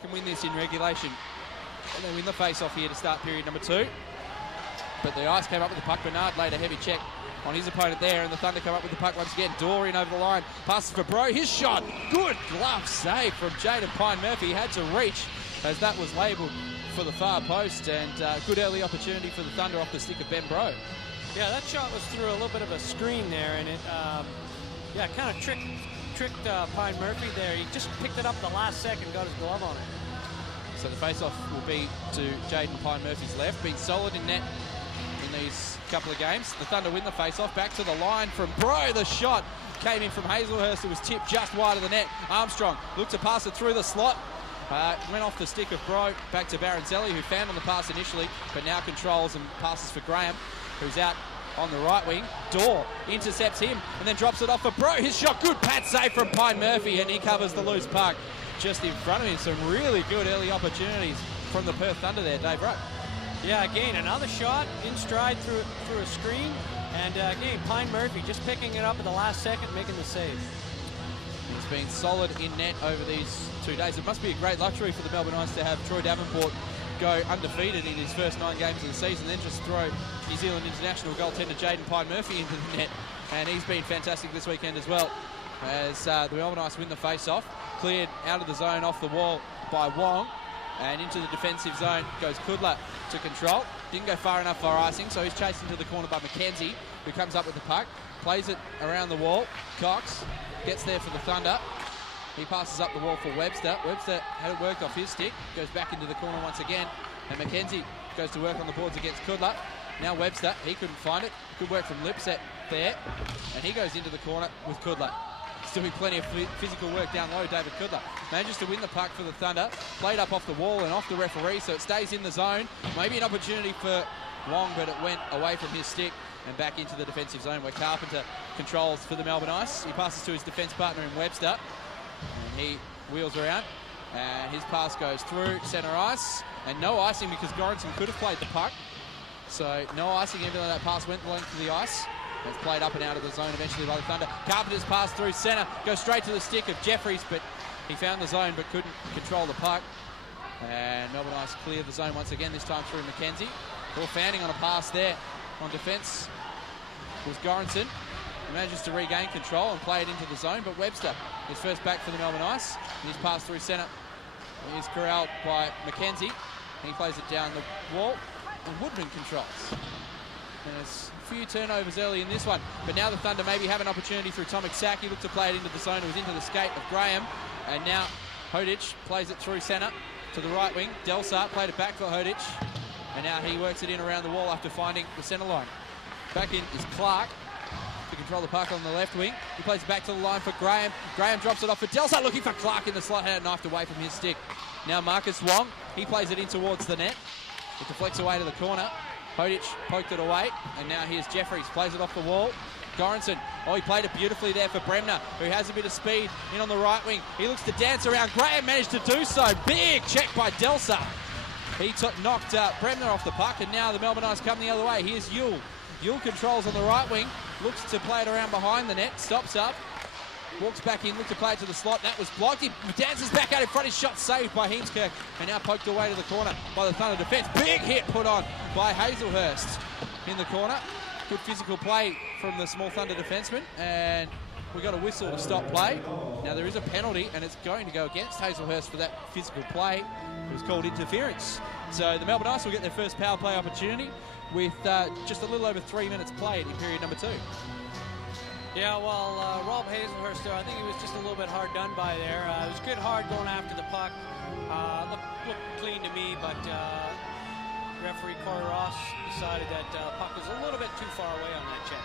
can win this in regulation. And they win the face-off here to start period number 2. But the Ice came up with the puck. Bernard laid a heavy check on his opponent there, and the Thunder come up with the puck once again. Dorr in over the line, passes for Bro. His shot, good glove save from Jaden Pine-Murphy. He had to reach as that was labelled for the far post, and good early opportunity for the Thunder off the stick of Ben Bro. Yeah, that shot was through a little bit of a screen there, and it kind of tricked Pine-Murphy there. He just picked it up the last second, got his glove on it. So the face-off will be to Jaden Pine-Murphy's left, been solid in net in these couple of games. The Thunder win the face-off, back to the line from Bro. The shot came in from Hazelhurst. It was tipped just wide of the net. Armstrong looked to pass it through the slot. Went off the stick of Bro, back to Baronzelli, who found on the pass initially, but now controls and passes for Graham, who's out on the right wing. Dorr intercepts him and then drops it off for Bro. His shot, good pad save from Pine-Murphy, and he covers the loose puck just in front of him. Some really good early opportunities from the Perth Thunder there, Dave Ruck. Yeah, again, another shot in stride through a screen, and again, Pine-Murphy just picking it up at the last second, making the save. He's been solid in net over these 2 days. It must be a great luxury for the Melbourne Ice to have Troy Davenport go undefeated in his first 9 games of the season, then just throw New Zealand international goaltender Jaden Pine-Murphy into the net, and he's been fantastic this weekend as well, as the Melbourne Ice win the face-off. Cleared out of the zone off the wall by Wong, and into the defensive zone goes Kudla to control. Didn't go far enough for icing, so he's chased into the corner by McKenzie, who comes up with the puck, plays it around the wall. Cox gets there for the Thunder. He passes up the wall for Webster. Webster had it worked off his stick, goes back into the corner once again, and McKenzie goes to work on the boards against Kudla. Now Webster, he couldn't find it. Good work from Lipset there, and he goes into the corner with Kudla. Still be plenty of physical work down low, David Kudla. Manages to win the puck for the Thunder. Played up off the wall and off the referee, so it stays in the zone. Maybe an opportunity for Wong, but it went away from his stick and back into the defensive zone where Carpenter controls for the Melbourne Ice. He passes to his defence partner in Webster, and he wheels around, and his pass goes through centre ice, and no icing because Goranson could have played the puck. So no icing, even though that pass went the length of the ice. It's played up and out of the zone eventually by the Thunder. Carpenter's pass through centre, goes straight to the stick of Jeffries, but he found the zone but couldn't control the puck. And Melbourne Ice clear the zone once again, this time through McKenzie. Paul Fanning on a pass there on defence was Goranson. He manages to regain control and play it into the zone, but Webster is first back for the Melbourne Ice. And his pass through centre is corralled by McKenzie. He plays it down the wall, and Woodman controls. And there's a few turnovers early in this one, but now the Thunder maybe have an opportunity through Tomek Saki. Looked to play it into the zone. It was into the skate of Graham, and now Hodic plays it through centre to the right wing. Delsart played it back for Hodic, and now he works it in around the wall after finding the centre line. Back in is Clark to control the puck on the left wing. He plays it back to the line for Graham. Graham drops it off for Delsart, looking for Clark in the slot, had it knifed away from his stick. Now Marcus Wong, he plays it in towards the net. It deflects away to the corner. Hodic poked it away, and now here's Jeffries, plays it off the wall. Goranson, oh, he played it beautifully there for Bremner, who has a bit of speed in on the right wing. He looks to dance around. Graham managed to do so. Big check by Delsart. He knocked Bremner off the puck, and now the Melbourne Ice come the other way. Here's Yule. Yule controls on the right wing, looks to play it around behind the net, stops up, walks back in, looks to play it to the slot. That was blocked. He dances back out in front. His shot saved by Heemskirk, and now poked away to the corner by the Thunder defence. Big hit put on by Hazelhurst in the corner. Good physical play from the small Thunder defenseman, and we got a whistle to stop play. Now there is a penalty, and it's going to go against Hazelhurst for that physical play. It was called interference. So the Melbourne Ice will get their first power play opportunity with just a little over 3 minutes played in period number 2. Yeah, well, Rob Hazelhurst there, I think he was just a little bit hard done by there. It was good hard going after the puck. Looked clean to me, but referee Corey Ross decided that puck was a little bit too far away on that check.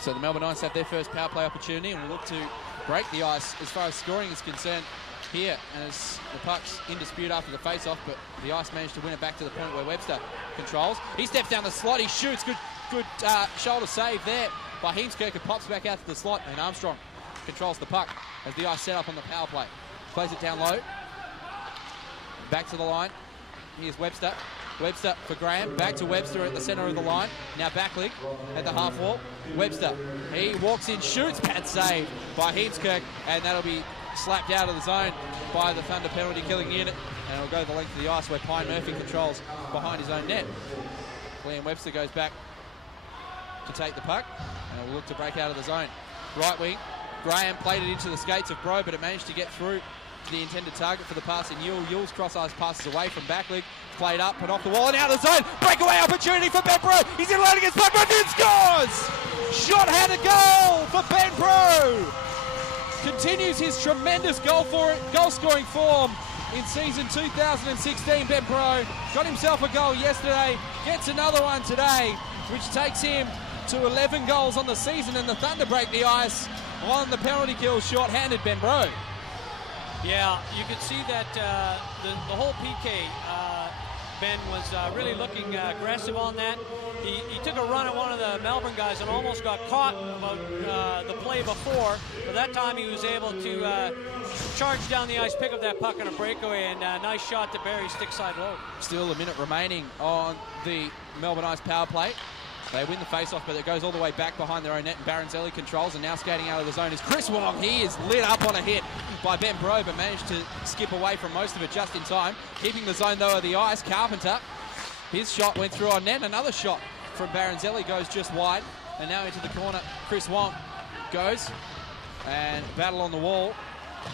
So the Melbourne Ice have their first power play opportunity, and will look to break the ice as far as scoring is concerned here, as the puck's in dispute after the face-off, but the Ice managed to win it back to the point where Webster controls. He steps down the slot, he shoots, good shoulder save there by Heemskirk, and pops back out to the slot, and Armstrong controls the puck as the Ice set up on the power play. Plays it down low, back to the line. Here's Webster. Webster for Graham, back to Webster at the centre of the line. Now Backlig at the half wall. Webster, he walks in, shoots, pad save by Heemskirk, and that'll be slapped out of the zone by the Thunder penalty killing unit, and it'll go the length of the ice where Pine Murphy controls behind his own net. Liam Webster goes back to take the puck, and will look to break out of the zone. Right wing, Graham played it into the skates of Bro, but it managed to get through to the intended target for the pass in Yule. Yule's cross-ice passes away from Backlig, played up and off the wall and out of the zone. Breakaway opportunity for Ben Bro. He's in line against puck, and scores! Shot-handed goal for Ben Bro. Continues his tremendous goal-scoring form in season 2016. Ben Bro got himself a goal yesterday, gets another one today, which takes him to 11 goals on the season, and the Thunder break the ice on the penalty kill, short-handed Ben Bro. Yeah, you could see that the whole PK, Ben was really looking aggressive on that. He took a run at one of the Melbourne guys and almost got caught about the play before, but that time he was able to charge down the ice, pick up that puck on a breakaway, and nice shot to Barry, stick side low. Still a minute remaining on the Melbourne Ice power play. They win the face-off, but it goes all the way back behind their own net, and Baronzelli controls, and now skating out of the zone is Chris Wong. He is lit up on a hit by Ben Bro, but managed to skip away from most of it just in time. Keeping the zone, though, of the ice, Carpenter. His shot went through on net. Another shot from Baronzelli goes just wide, and now into the corner. Chris Wong goes, and battle on the wall.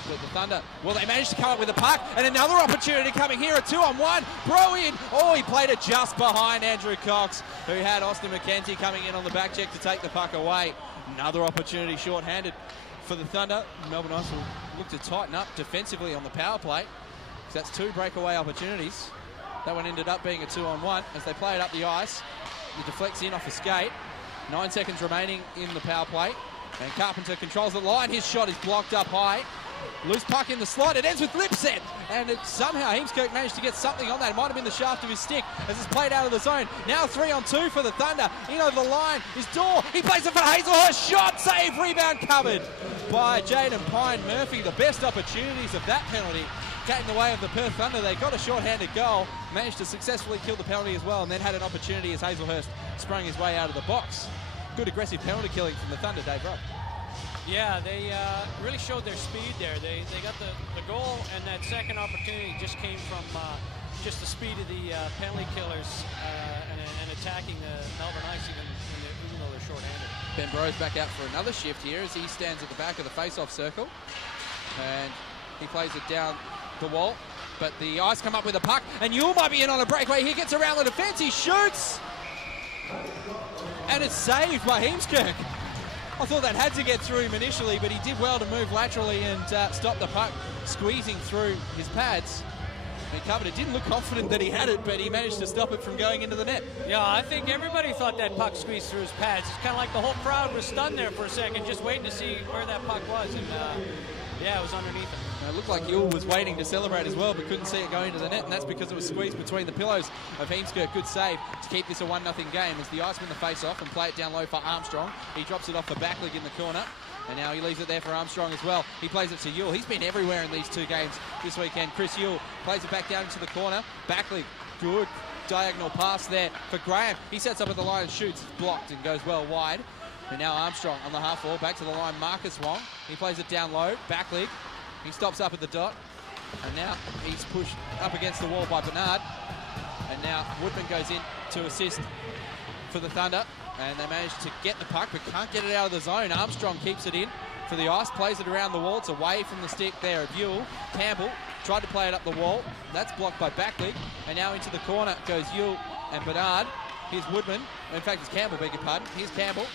But the Thunder, well, they managed to come up with a puck, and another opportunity coming here, a 2-on-1. Bro in. Oh, he played it just behind Andrew Cox, who had Austin McKenzie coming in on the back check to take the puck away. Another opportunity short-handed for the Thunder. Melbourne Ice will look to tighten up defensively on the power play. So that's 2 breakaway opportunities. That one ended up being a 2-on-1 as they play it up the ice. It deflects in off a skate. 9 seconds remaining in the power play. And Carpenter controls the line. His shot is blocked up high. Loose puck in the slot. It ends with Lipset. And somehow Heemskerk managed to get something on that. It might have been the shaft of his stick as it's played out of the zone. Now 3-on-2 for the Thunder. In over the line is Dorr. He plays it for Hazelhurst. Shot, save, rebound covered by Jaden Pine Murphy. The best opportunities of that penalty came in the way of the Perth Thunder. They got a short-handed goal, managed to successfully kill the penalty as well, and then had an opportunity as Hazelhurst sprung his way out of the box. Good aggressive penalty killing from the Thunder, Dave Ruck. Yeah, they really showed their speed there. They got the goal, and that second opportunity just came from just the speed of the penalty killers and attacking the Melbourne Ice even though they're short-handed. Ben Bro's back out for another shift here as he stands at the back of the face-off circle, and he plays it down the wall. But the Ice come up with a puck, and Yule might be in on a breakaway. He gets around the defence, he shoots, and it's saved by Heemskerk. I thought that had to get through him initially, but he did well to move laterally and stop the puck squeezing through his pads. He covered it. Didn't look confident that he had it, but he managed to stop it from going into the net. Yeah, I think everybody thought that puck squeezed through his pads. It's kind of like the whole crowd was stunned there for a second, just waiting to see where that puck was, and yeah, it was underneath him. It looked like Yule was waiting to celebrate as well, but couldn't see it go into the net, and that's because it was squeezed between the pillows of Heemskerk. Good save to keep this a 1-0 game as the Ice win the face-off and play it down low for Armstrong. He drops it off for Backlig in the corner, and now he leaves it there for Armstrong as well. He plays it to Yule. He's been everywhere in these 2 games this weekend. Chris Yule plays it back down into the corner. Backlig, good diagonal pass there for Graham. He sets up at the line and shoots. It's blocked and goes well wide. And now Armstrong on the half wall, back to the line, Marcus Wong. He plays it down low, Backlig. He stops up at the dot, and now he's pushed up against the wall by Bernard. And now Woodman goes in to assist for the Thunder, and they manage to get the puck, but can't get it out of the zone. Armstrong keeps it in for the Ice, plays it around the wall. It's away from the stick there of Yule. Campbell tried to play it up the wall. That's blocked by Backlig, and now into the corner goes Yule and Bernard. Here's Woodman. In fact, it's Campbell, beg your pardon. Here's Campbell.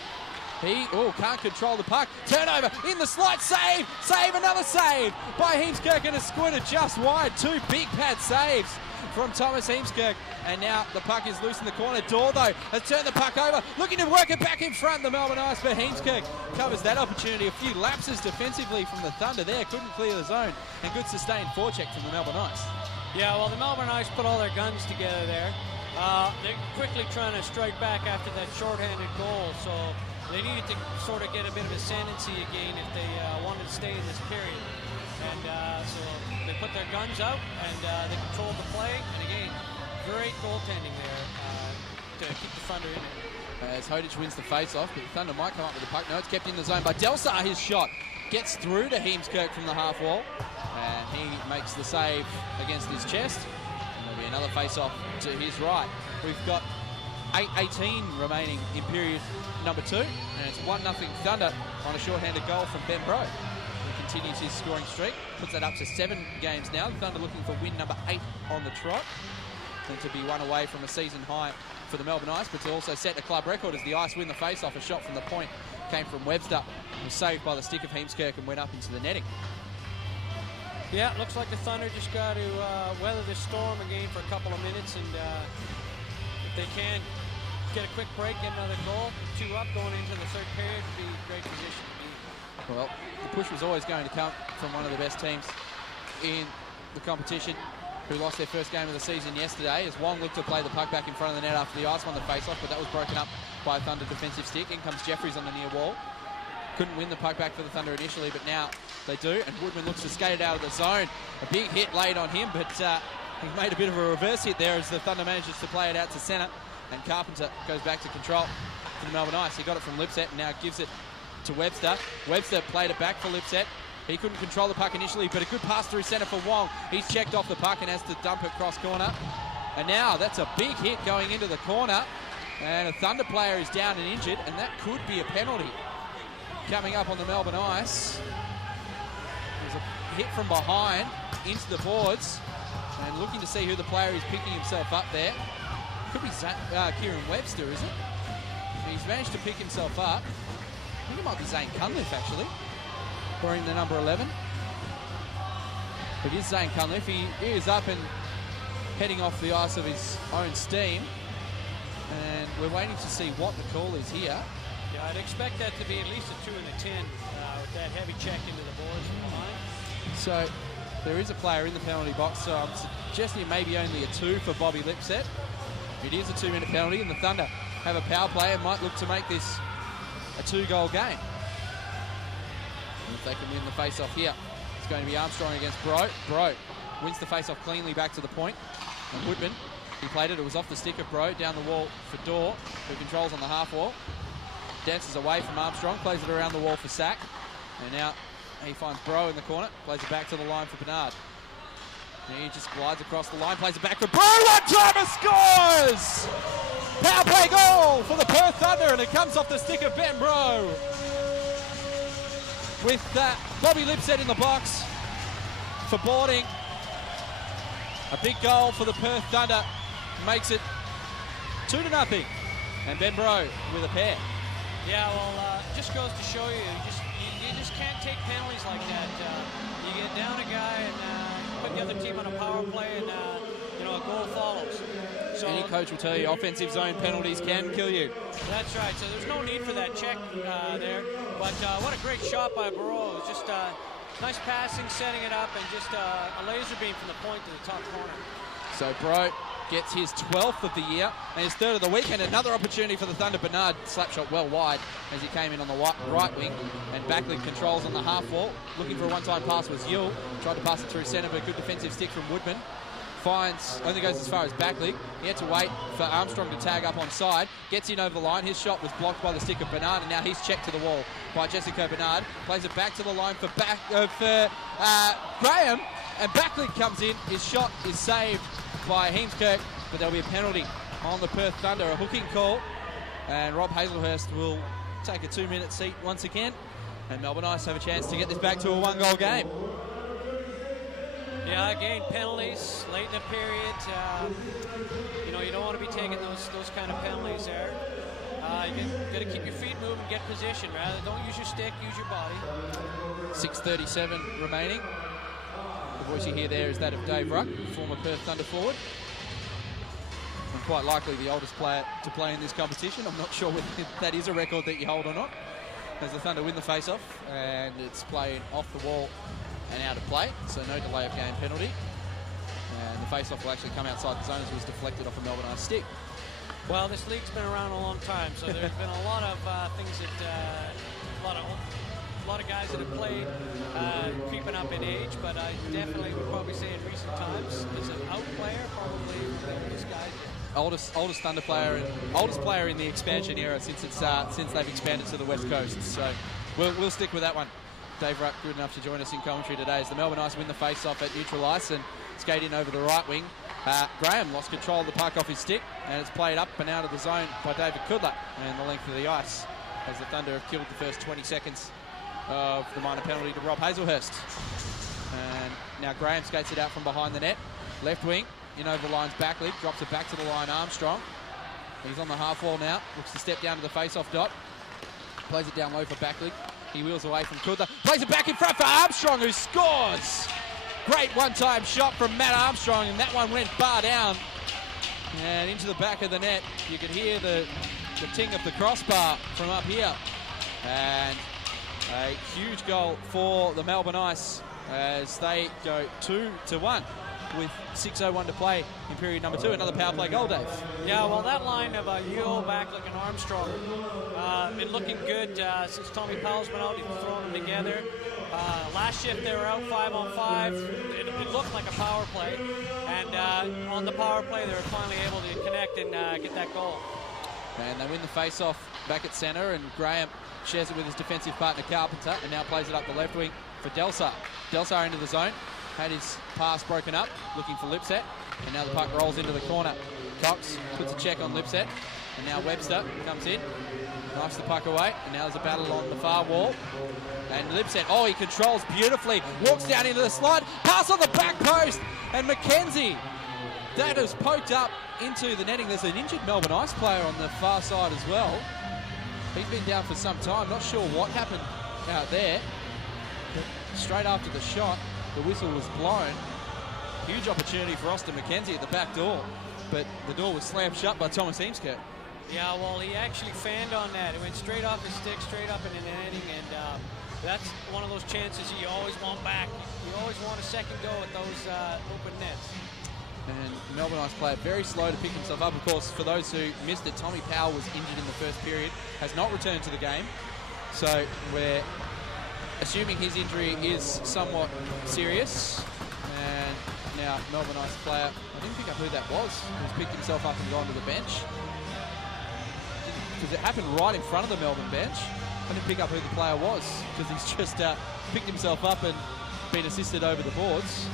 He can't control the puck. Turnover in the slot. Save! Save! Another save by Heemskerk, and a squirter just wide. 2 big pad saves from Thomas Heemskerk. And now the puck is loose in the corner. Dorr, though, has turned the puck over. Looking to work it back in front. The Melbourne Ice, but Heemskerk covers that opportunity. A few lapses defensively from the Thunder there. Couldn't clear the zone. And good sustained forecheck from the Melbourne Ice. Yeah, well, the Melbourne Ice put all their guns together there. They're quickly trying to strike back after that shorthanded goal. So they needed to sort of get a bit of ascendancy again if they wanted to stay in this period. And so they put their guns out, and they controlled the play. And again, great goaltending there to keep the Thunder in it. As Hodich wins the face-off, but the Thunder might come up with the puck. No, it's kept in the zone by Delsar. His shot gets through to Heemskirk from the half wall, and he makes the save against his chest. And there'll be another face-off to his right. We've got 8:18 remaining in period number 2, and it's 1-0 Thunder on a short-handed goal from Ben Bro. He continues his scoring streak, puts that up to 7 games now. The Thunder looking for win number 8 on the trot, and to be one away from a season high for the Melbourne Ice, but to also set a club record as the Ice win the face-off. A shot from the point came from Webster, was saved by the stick of Heemskirk and went up into the netting. Yeah, looks like the Thunder just got to weather this storm again for a couple of minutes, and if they can get a quick break, get another goal, 2 up going into the third period, would be a great position to be. Well, the push was always going to come from one of the best teams in the competition, who lost their first game of the season yesterday, as Wong looked to play the puck back in front of the net after the Ice won the face-off, but that was broken up by a Thunder defensive stick. In comes Jeffries on the near wall. Couldn't win the puck back for the Thunder initially, but now they do, and Woodman looks to skate it out of the zone. A big hit laid on him, but he made a bit of a reverse hit there as the Thunder manages to play it out to centre, and Carpenter goes back to control for the Melbourne Ice. He got it from Lipset and now gives it to Webster. Webster played it back for Lipset. He couldn't control the puck initially, but a good pass through centre for Wong. He's checked off the puck and has to dump it cross corner. And now that's a big hit going into the corner. And a Thunder player is down and injured, and that could be a penalty. Coming up on the Melbourne Ice. There's a hit from behind into the boards. And looking to see who the player is picking himself up there. Could be Kieran Webster, is it? He's managed to pick himself up. I think it might be Zane Cunliffe, actually, wearing the number 11. It is Zane Cunliffe. He is up and heading off the ice of his own steam. And we're waiting to see what the call is here. Yeah, I'd expect that to be at least a 2 and a 10 with that heavy check into the boards from behind. So there is a player in the penalty box, so I'm suggesting maybe only a 2 for Bobby Lipset. It is a 2-minute penalty, and the Thunder have a power play and might look to make this a 2-goal game. And if they can win the face-off here, it's going to be Armstrong against Bro. Bro wins the face-off cleanly back to the point. And Woodman, he played it. It was off the stick of Bro, down the wall for Dorr, who controls on the half wall. Dances away from Armstrong, plays it around the wall for Sack. And now he finds Bro in the corner, plays it back to the line for Bernard. And he just glides across the line, plays it back for Bro. One-timer scores! Power play goal for the Perth Thunder, and it comes off the stick of Ben Bro. With Bobby Lipset in the box for boarding. A big goal for the Perth Thunder, makes it 2-0. And Ben Bro with a pair. Yeah, well, just goes to show you, you just can't take penalties like that. You get down a guy and put the other team on a power play, and a goal follows. So any coach will tell you offensive zone penalties can kill you. That's right. So there's no need for that check there. But what a great shot by Barreau. It was just nice passing, setting it up, and just a laser beam from the point to the top corner. So Bro gets his 12th of the year and his 3rd of the week, and another opportunity for the Thunder. Bernard slap shot well wide as he came in on the right wing, and Backley controls on the half wall. Looking for a one-time pass was Yule. Tried to pass it through centre, but a good defensive stick from Woodman. Only goes as far as Backley. He had to wait for Armstrong to tag up on side. Gets in over the line. His shot was blocked by the stick of Bernard, and now he's checked to the wall by Jessica Bernard. Plays it back to the line for Graham, and Backley comes in. His shot is saved by Heemskirk, but there'll be a penalty on the Perth Thunder, a hooking call, and Rob Hazelhurst will take a 2-minute seat once again, and Melbourne Ice have a chance to get this back to a 1-goal game. Yeah, again, penalties late in the period. You don't want to be taking those kind of penalties there. You got to keep your feet moving, get position. Rather, don't use your stick, use your body. 6:37 remaining. The voice you hear there is that of Dave Ruck, former Perth Thunder forward, and quite likely the oldest player to play in this competition. I'm not sure whether that is a record that you hold or not, as the Thunder win the face-off, and it's played off the wall and out of play, so no delay of game penalty. And the face-off will actually come outside the zone as it was deflected off a Melbourne Ice stick. Well, this league's been around a long time, so there's been a lot of things that a lot of guys that have played creeping up in age, but I definitely would probably say in recent times, as an out player, probably the biggest guy. Oldest Thunder player and oldest player in the expansion era since they've expanded to the West Coast. So we'll stick with that one. Dave Ruck good enough to join us in commentary today as the Melbourne Ice win the face-off at neutral ice and skate in over the right wing. Graham lost control of the puck off his stick, and it's played up and out of the zone by David Kudler and the length of the ice as the Thunder have killed the first 20 seconds of the minor penalty to Rob Hazelhurst. And now Graham skates it out from behind the net. Left wing, in over the line's back leg, drops it back to the line, Armstrong. He's on the half wall now, looks to step down to the face-off dot. Plays it down low for back leg. He wheels away from Kudler, plays it back in front for Armstrong, who scores! Great one-time shot from Matt Armstrong, and that one went bar down and into the back of the net. You could hear the ting of the crossbar from up here. And a huge goal for the Melbourne Ice as they go 2-1 with 6:01 to play in period number 2. Another power play goal, Dave. Yeah, well, that line of Yule, Backlick, and Armstrong been looking good since Tommy Powell's been out. He's thrown them together. Last shift they were out 5-on-5. It looked like a power play, and on the power play they were finally able to connect and get that goal. And they win the face-off back at centre, and Graham shares it with his defensive partner Carpenter, and now plays it up the left wing for Delsar. Delsar into the zone, had his pass broken up, looking for Lipset, and now the puck rolls into the corner. Cox puts a check on Lipset, and now Webster comes in, knifes the puck away, and now there's a battle on the far wall. And Lipset, oh, he controls beautifully, walks down into the slide, pass on the back post, and McKenzie, that is poked up into the netting. There's an injured Melbourne Ice player on the far side as well. He's been down for some time, not sure what happened out there. But straight after the shot, the whistle was blown. Huge opportunity for Austin McKenzie at the back door, but the door was slammed shut by Thomas Eamsker. Yeah, well, he actually fanned on that. It went straight off his stick, straight up in the netting, and that's one of those chances you always want back. You always want a second go at those open nets. And Melbourne Ice player very slow to pick himself up. Of course, for those who missed it, Tommy Powell was injured in the first period, has not returned to the game. So we're assuming his injury is somewhat serious. And now Melbourne Ice player, I didn't pick up who that was, who's picked himself up and gone to the bench. Because it happened right in front of the Melbourne bench. I didn't pick up who the player was because he's just picked himself up and been assisted over the boards.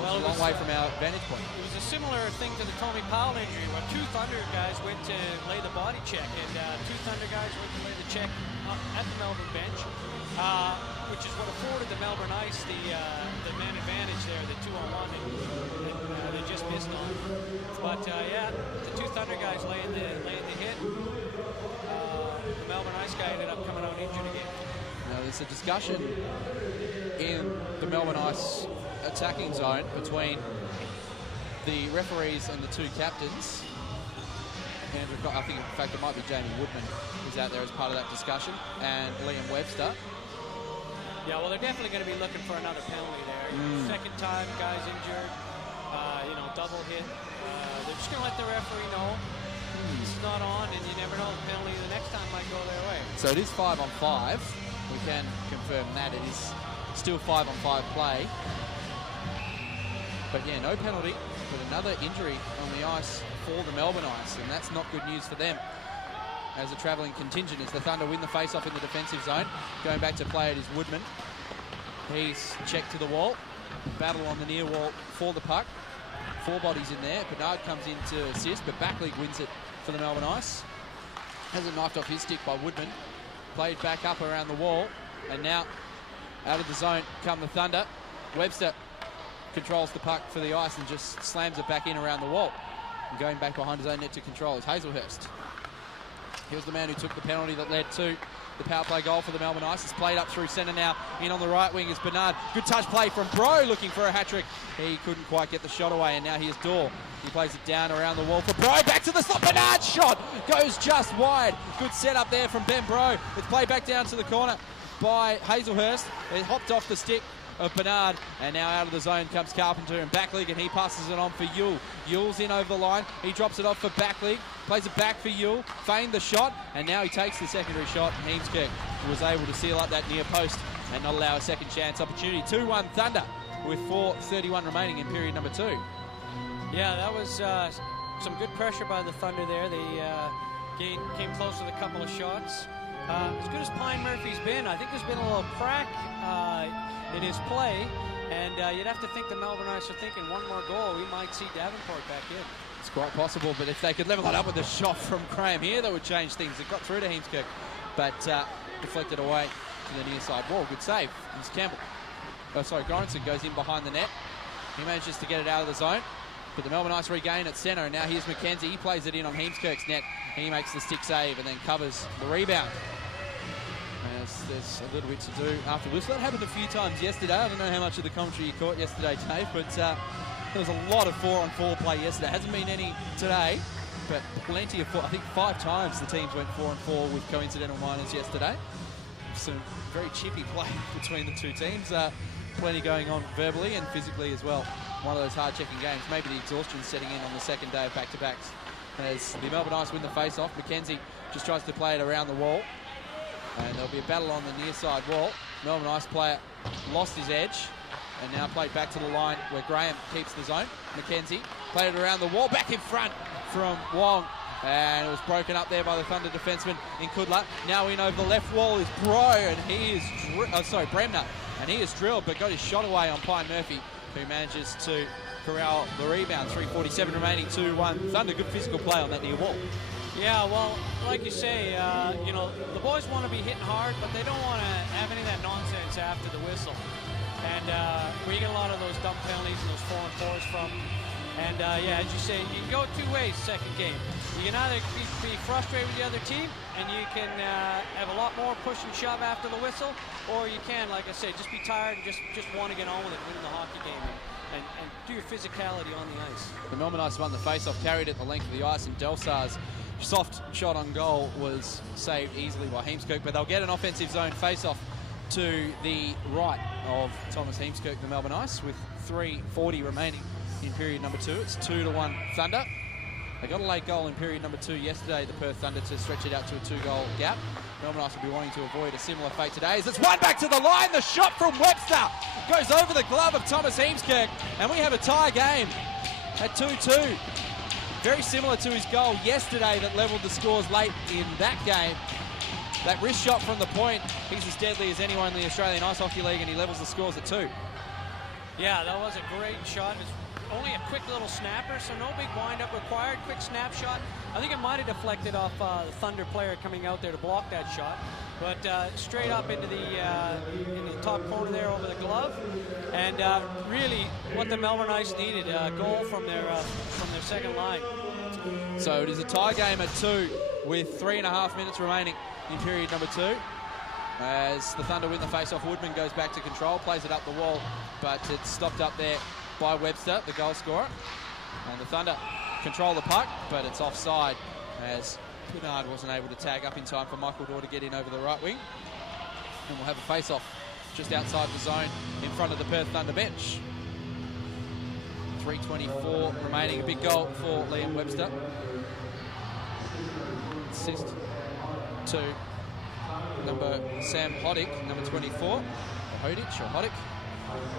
Well, a long way from our vantage point. It was a similar thing to the Tommy Powell injury where two Thunder guys went to lay the body check, and two Thunder guys went to lay the check at the Melbourne bench, which is what afforded the Melbourne Ice the man advantage there, the 2-on-1 that they just missed on. But yeah, the two Thunder guys laying the hit. The Melbourne Ice guy ended up coming out injured again. Now there's a discussion in the Melbourne Ice attacking zone between the referees and the two captains. And we've got, I think, in fact, it might be Jamie Woodman who's out there as part of that discussion, and Liam Webster. Yeah, well, they're definitely going to be looking for another penalty there. Second time, guy's injured, double hit. They're just going to let the referee know this is not on, and you never know, the penalty the next time might go their way. So it is 5-on-5. We can confirm that. It is still 5-on-5 play. But yeah, no penalty, but another injury on the ice for the Melbourne Ice, and that's not good news for them as a travelling contingent as the Thunder win the face-off in the defensive zone. Going back to play it is Woodman. He's checked to the wall, battle on the near wall for the puck. Four bodies in there. Bernard comes in to assist, but Backleague wins it for the Melbourne Ice. Hasn't knifed off his stick by Woodman. Played back up around the wall, and now out of the zone come the Thunder. Webster controls the puck for the ice and just slams it back in around the wall. And going back behind his own net to control is Hazelhurst. He was the man who took the penalty that led to the power play goal for the Melbourne Ice. It's played up through centre now. In on the right wing is Bernard. Good touch play from Bro, looking for a hat-trick. He couldn't quite get the shot away, and now here's Dorr. He plays it down around the wall for Bro. Back to the slot. Bernard's shot goes just wide. Good setup there from Ben Bro. It's played back down to the corner by Hazelhurst. It hopped off the stick of Bernard, and now out of the zone comes Carpenter and Backleague, and he passes it on for Yule. Yule's in over the line. He drops it off for Backleague. Plays it back for Yule. Feigned the shot, and now he takes the secondary shot, and Heemskerk was able to seal up that near post and not allow a second chance opportunity. 2-1 Thunder with 4:31 remaining in period number 2. Yeah, that was some good pressure by the Thunder there. They came close with a couple of shots. As good as Pine Murphy's been, I think there's been a little crack in his play, and you'd have to think the Melbourne Ice are thinking one more goal, we might see Davenport back in. It's quite possible, but if they could level it up with a shot from Graham here, that would change things. It got through to Heemskirk, but deflected away to the near side wall. Good save. It's Campbell. Oh, sorry, Goranson goes in behind the net. He manages to get it out of the zone, but the Melbourne Ice regain at centre, and now here's McKenzie. He plays it in on Heemskirk's net, and he makes the stick save and then covers the rebound. There's a little bit to do after whistle. That happened a few times yesterday. I don't know how much of the commentary you caught yesterday, Dave, but there was a lot of 4-on-4 play yesterday. Hasn't been any today, but plenty of I think 5 times the teams went 4-on-4 with coincidental minors yesterday. Some very chippy play between the two teams. Plenty going on verbally and physically as well. One of those hard-checking games. Maybe the exhaustion setting in on the second day of back-to-backs. As the Melbourne Ice win the face-off, McKenzie just tries to play it around the wall. And there'll be a battle on the near side wall. Melbourne Ice player lost his edge and now played back to the line where Graham keeps the zone. McKenzie played it around the wall, back in front from Wong. And it was broken up there by the Thunder defenseman in Kudla. Now in over the left wall is Bro, and he is, Bremner. And he is drilled, but got his shot away on Pine Murphy, who manages to corral the rebound. 3:47 remaining, 2-1. Thunder, good physical play on that near wall. Yeah, well, like you say, you know, the boys want to be hitting hard, but they don't want to have any of that nonsense after the whistle. And where you get a lot of those dumb penalties and those 4-on-4s from. And yeah, as you say, you can go 2 ways second game. You can either be frustrated with the other team, and you can have a lot more push and shove after the whistle, or you can, like I say, just be tired and just want to get on with it, win the hockey game, and do your physicality on the ice. The Melbourne Ice won the face-off, carried it the length of the ice, and Delsar's soft shot on goal was saved easily by Heemskirk, but they'll get an offensive zone face-off to the right of Thomas Heemskirk, the Melbourne Ice, with 3:40 remaining in period number 2. It's 2-1 Thunder. They got a late goal in period number 2 yesterday, the Perth Thunder, to stretch it out to a 2-goal gap. Melbourne Ice will be wanting to avoid a similar fate today as it's one back to the line. The shot from Webster goes over the glove of Thomas Heemskirk, and we have a tie game at 2-2. Very similar to his goal yesterday that levelled the scores late in that game. That wrist shot from the point, he's as deadly as anyone in the Australian Ice Hockey League, and he levels the scores at 2. Yeah, that was a great shot. It's only a quick little snapper, so no big wind-up required. Quick snapshot. I think it might have deflected off the Thunder player coming out there to block that shot. But straight up into the top corner there over the glove. And really what the Melbourne Ice needed, a goal from their second line. So it is a tie game at 2 with 3.5 minutes remaining in period number 2. As the Thunder win the face-off, Woodman goes back to control, plays it up the wall, but it's stopped up there by Webster, the goal scorer. And the Thunder control the puck, but it's offside as Bernard wasn't able to tag up in time for Michael Dorr to get in over the right wing. And we'll have a face-off just outside the zone in front of the Perth Thunder bench. 3:24 remaining, a big goal for Liam Webster. Assist to number Sam Hoddick, number 24, or Hodich or Hoddick.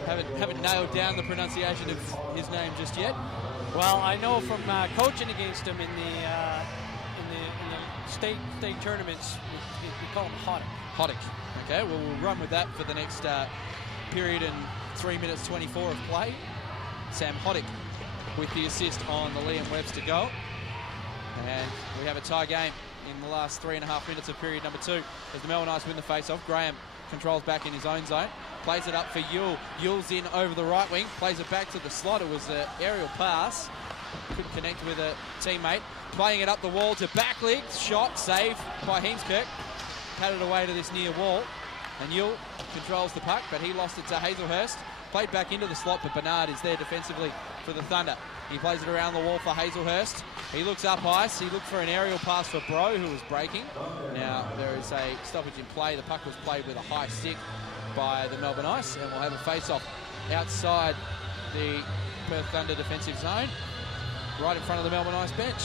Haven't nailed down the pronunciation of his name just yet. Well, I know from coaching against him in the state tournaments, we call him Hoddick. Hoddick. Okay, well, we'll run with that for the next period and 3 minutes 24 of play. Sam Hoddick with the assist on the Liam Webster goal. And we have a tie game in the last 3.5 minutes of period number 2 as the Melbourne Ice win the face-off. Graham controls back in his own zone, plays it up for Yule. Yule's in over the right wing, plays it back to the slot. It was an aerial pass, couldn't connect with a teammate. Playing it up the wall to Backlig, shot, save by Heemskirk. Patted away to this near wall, and Yule controls the puck, but he lost it to Hazelhurst. Played back into the slot, but Bernard is there defensively for the Thunder. He plays it around the wall for Hazelhurst. He looks up ice. He looked for an aerial pass for Bro, who was breaking. Now there is a stoppage in play. The puck was played with a high stick by the Melbourne Ice, and we'll have a face-off outside the Perth Thunder defensive zone, right in front of the Melbourne Ice bench.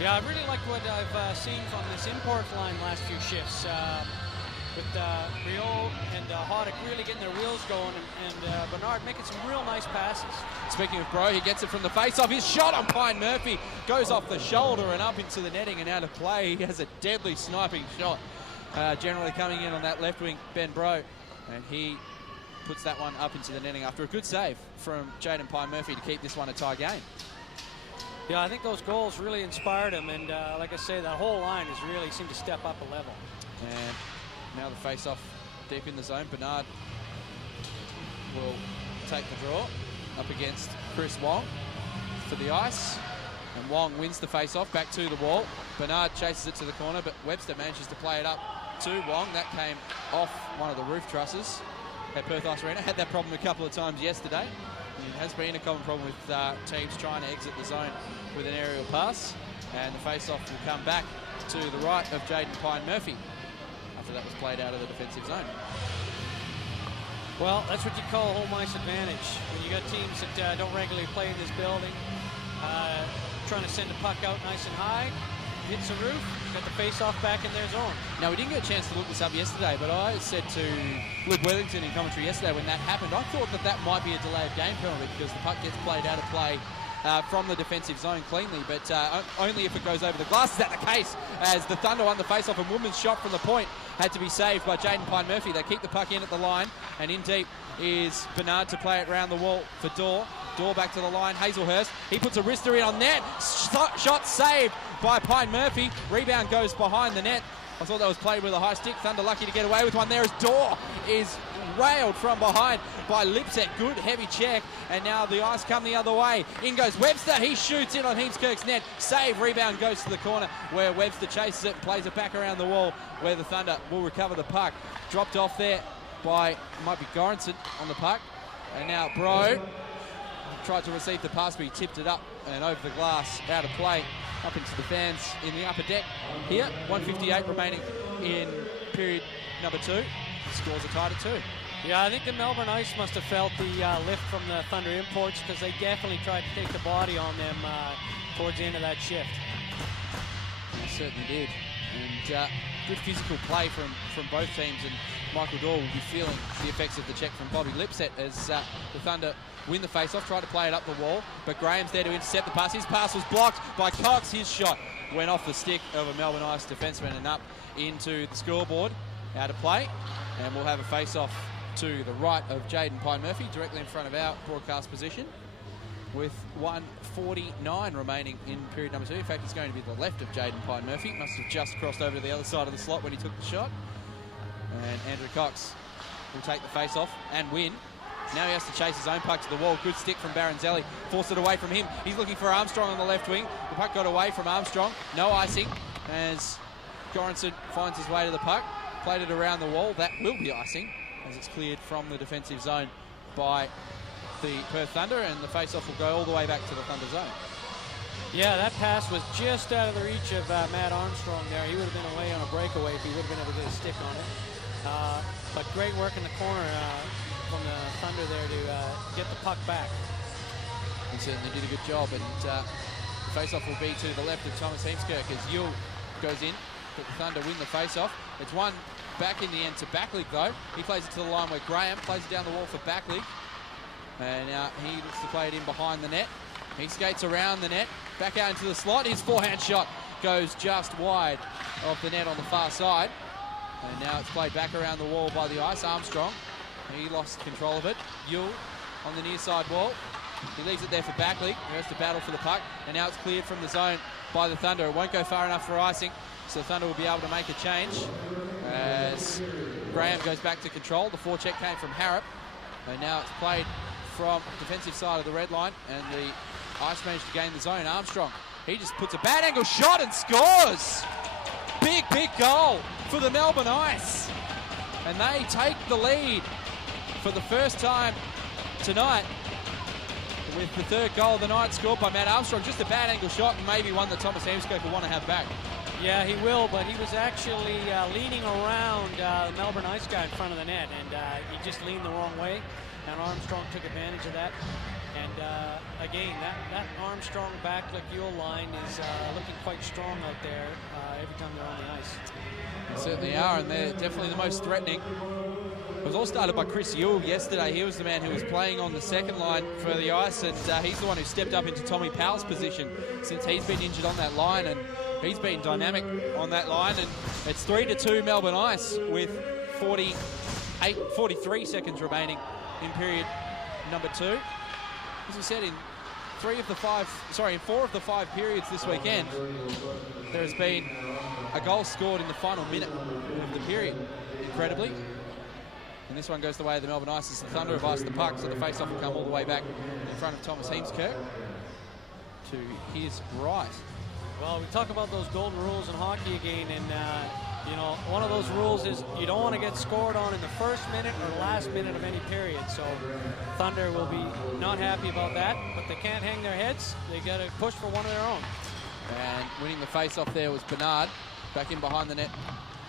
Yeah, I really like what I've seen from this import line last few shifts. with Rio and Hoddick really getting their wheels going, and Bernard making some real nice passes. Speaking of Bro, he gets it from the face-off. His shot on Pine Murphy goes off the shoulder and up into the netting and out of play. He has a deadly sniping shot, generally coming in on that left wing, Ben Bro, and he puts that one up into the netting after a good save from Jaden Pine Murphy to keep this one a tie game. Yeah, I think those goals really inspired him, and like I say, that whole line has really seemed to step up a level. And now the face-off deep in the zone. Bernard will take the draw up against Chris Wong for the ice. And Wong wins the face-off back to the wall. Bernard chases it to the corner, but Webster manages to play it up to Wong. That came off one of the roof trusses at Perth Ice Arena. Had that problem a couple of times yesterday. It has been a common problem with teams trying to exit the zone with an aerial pass. And the face-off will come back to the right of Jaden Pine Murphy after that was played out of the defensive zone. Well, that's what you call home ice advantage. When you got teams that don't regularly play in this building, trying to send a puck out nice and high, hits the roof, got the face-off back in their zone. Now, we didn't get a chance to look this up yesterday, but I said to Luke Wellington in commentary yesterday when that happened, I thought that that might be a delay of game penalty because the puck gets played out of play from the defensive zone cleanly, but only if it goes over the glass. Is that the case? As the Thunder won the face-off, and Woodman's shot from the point had to be saved by Jaden Pine Murphy. They keep the puck in at the line, and in deep is Bernard to play it round the wall for Dorr. Dorr back to the line, Hazelhurst. He puts a wrister in on net. Shot saved by Pine Murphy. Rebound goes behind the net. I thought that was played with a high stick. Thunder lucky to get away with one there as Dorr is railed from behind by Lipset. Good heavy check, and now the ice come the other way. In goes Webster. He shoots in on Heemskirk's net. Save. Rebound goes to the corner where Webster chases it and plays it back around the wall where the Thunder will recover the puck. Dropped off there by, might be Goranson on the puck. And now Bro tried to receive the pass, but he tipped it up and over the glass, out of play, up into the fans in the upper deck here. 1:58 remaining in period number 2. Scores are tied at 2. Yeah, I think the Melbourne Ice must have felt the lift from the Thunder imports, because they definitely tried to take the body on them towards the end of that shift. They certainly did. And good physical play from both teams, and Michael Dorr will be feeling the effects of the check from Bobby Lipset as the Thunder win the face-off, try to play it up the wall, but Graham's there to intercept the pass. His pass was blocked by Cox. His shot went off the stick of a Melbourne Ice defenseman and up into the scoreboard. Out of play, and we'll have a face-off to the right of Jaden Pine Murphy, directly in front of our broadcast position, with 1:49 remaining in period number 2. In fact, it's going to be the left of Jaden Pine Murphy. Must have just crossed over to the other side of the slot when he took the shot. And Andrew Cox will take the face-off and win. Now he has to chase his own puck to the wall. Good stick from Baronzelli. Forced it away from him. He's looking for Armstrong on the left wing. The puck got away from Armstrong. No icing as Goranson finds his way to the puck. Played it around the wall. That will be icing as it's cleared from the defensive zone by the Perth Thunder, and the face-off will go all the way back to the Thunder zone. Yeah, that pass was just out of the reach of Matt Armstrong there. He would have been away on a breakaway if he would have been able to get a stick on it. But great work in the corner from the Thunder there to get the puck back. He certainly did a good job, and the face-off will be to the left of Thomas Heemskirk as Yule goes in, but the Thunder win the face-off. It's one back in the end to Backlig, though. He plays it to the line where Graham plays it down the wall for Backlig, and now he looks to play it in behind the net. He skates around the net, back out into the slot. His forehand shot goes just wide of the net on the far side. And now it's played back around the wall by the ice. Armstrong, he lost control of it. Yule on the near side wall. He leaves it there for Backlig. He has to battle for the puck. And now it's cleared from the zone by the Thunder. It won't go far enough for icing, so the Thunder will be able to make a change as Graham goes back to control. The forecheck came from Harrop. And now it's played from defensive side of the red line, and the Ice managed to gain the zone. Armstrong, he just puts a bad angle shot and scores. Big goal for the Melbourne Ice. And they take the lead for the first time tonight with the third goal of the night scored by Matt Armstrong. Just a bad angle shot, and maybe one that Thomas Heemskirk will want to have back. Yeah, he will, but he was actually leaning around the Melbourne Ice guy in front of the net, and he just leaned the wrong way, and Armstrong took advantage of that. And again, that Armstrong Backlig Yule line is looking quite strong out there every time they're on the ice. They certainly are, and they're definitely the most threatening. It was all started by Chris Yule yesterday. He was the man who was playing on the second line for the Ice, and he's the one who stepped up into Tommy Powell's position since he's been injured on that line, and he's been dynamic on that line. And it's 3-2 Melbourne Ice with 43 seconds remaining in period number 2. As we said, in 4 of the 5 periods this weekend, there has been a goal scored in the final minute of the period, incredibly. And this one goes the way of the Melbourne Ice as the Thunder have iced the puck, so the face-off will come all the way back in front of Thomas Heemskirk to his right. Well, we talk about those golden rules in hockey again, and you know, one of those rules is you don't want to get scored on in the first minute or last minute of any period. So Thunder will be not happy about that, but they can't hang their heads. They got to push for one of their own. And winning the face-off there was Bernard. Back in behind the net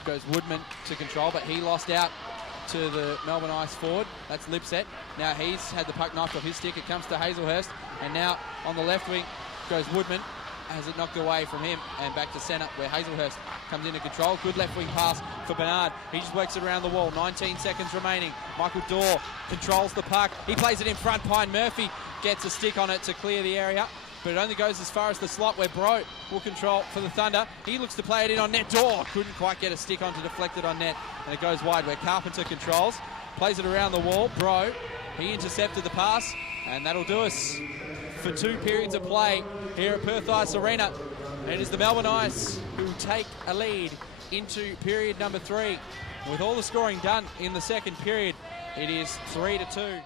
goes Woodman to control, but he lost out to the Melbourne Ice forward. That's Lipset. Now he's had the puck knocked off his stick. It comes to Hazelhurst, and now on the left wing goes Woodman. Has it knocked away from him and back to centre where Hazelhurst comes into control. Good left wing pass for Bernard. He just works it around the wall. 19 seconds remaining. Michael Dorr controls the puck. He plays it in front. Pine Murphy gets a stick on it to clear the area, but it only goes as far as the slot where Bro will control for the Thunder. He looks to play it in on net. Dorr couldn't quite get a stick on to deflect it on net, and it goes wide where Carpenter controls. Plays it around the wall. Bro, he intercepted the pass, and that'll do us for 2 periods of play here at Perth Ice Arena. And it is the Melbourne Ice who take a lead into period number 3. With all the scoring done in the second period, it is 3-2.